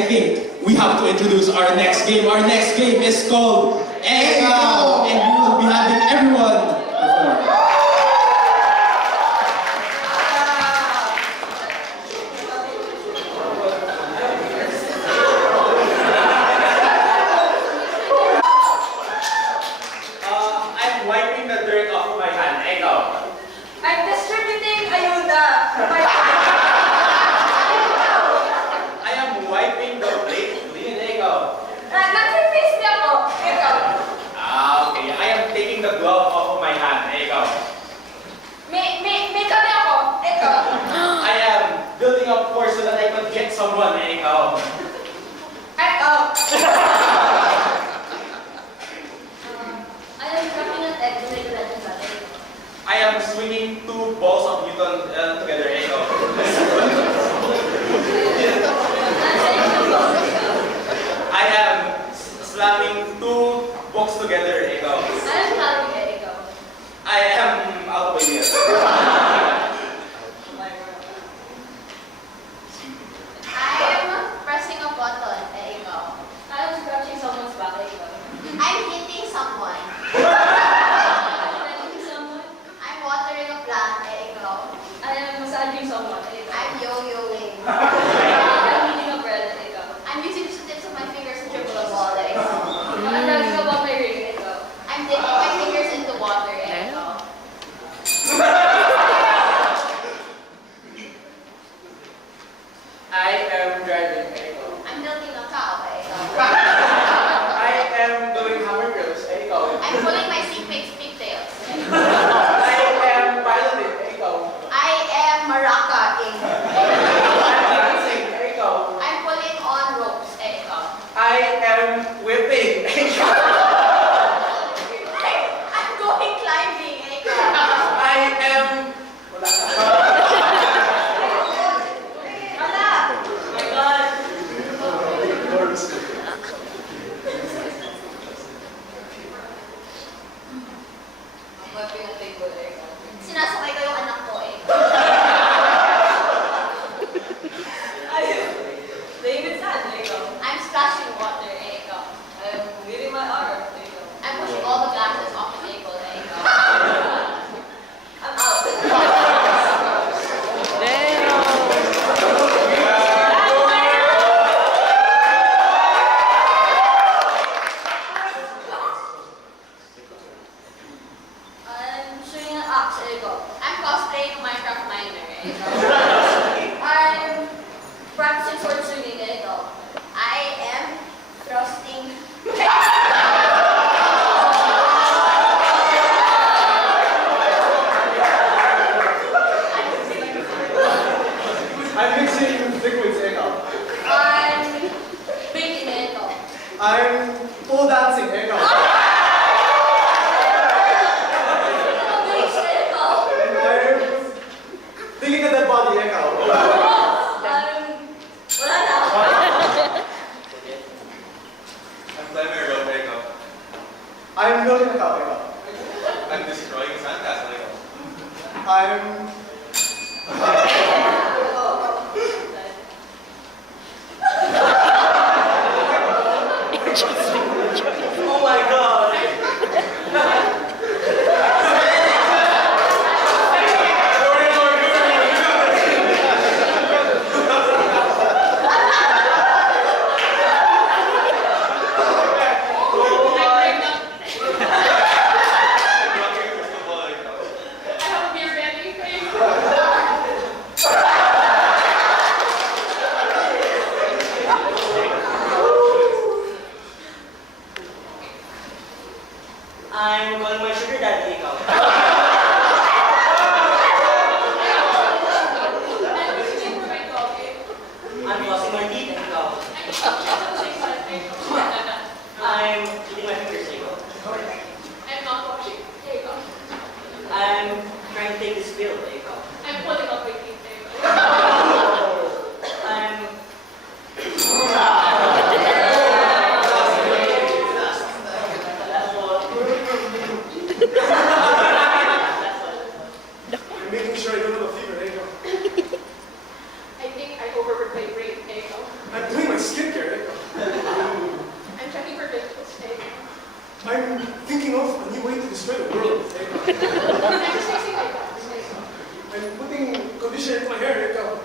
I think we have to introduce our next game. Our next game is called Ekaw, and we will be having everyone perform. I'm wiping the dirt off my hand. Ikaw. I'm distributing ayuda. I am wiping the plate clean. Ikaw. Nag-face niya ako. Ikaw. Okay. I am taking the glove off of my hand. Ikaw. May kami ako. Ikaw. I am building up force so that I could get someone. Ikaw. Ikaw. I am dropping an egg to make a legend butter. I am swinging two balls of Newton together. Ikaw. I am slamming two books together. Ikaw. I am carrying it, ikaw. I am out of ideas. I am pressing a button, ikaw. I am scratching someone's back, ikaw. I'm hitting someone. Hitting someone. I'm watering a plant, ikaw. I am massaging someone, ikaw. I'm yo-yoing. I'm eating a bread, ikaw. I'm using the tips of my fingers to dribble a ball, ikaw. I'm dragging about my ring, ikaw. I'm dipping my fingers into water, ikaw. I am driving. Ikaw. I'm milking a cow, ikaw. I am doing hammer drills. Ikaw. I'm pulling my seatmate's pigtails. I am piloting. Ikaw. I am maracaing. I'm dancing. Ikaw. I'm pulling on ropes, ikaw. I am whipping. Ikaw. I'm going climbing, ikaw. I am... Wala. Wala. My God. Sinasakay ko yung anak ko, David San, ikaw. I'm splashing water, ikaw. I'm moving my arm, ikaw. I'm pushing all the glasses off the table, ikaw. I'm out. I'm shooting an axe, ikaw. I'm cosplaying a Minecraft miner, ikaw. I'm practicing sword swinging, ikaw. I am thrusting. I'm mixing liquids. Ikaw. I'm baking, ikaw. I'm pole dancing. Ikaw. I'm I'm digging a dead body. Ikaw. wala na. I'm climbing a rope. Ikaw. I'm building a cow. Ikaw. I'm destroying a sandcastle. Ikaw. I'm I'm thinking of a new way to destroy the world. Eh, ikaw. I'm putting conditioner in my hair. Eh, ikaw.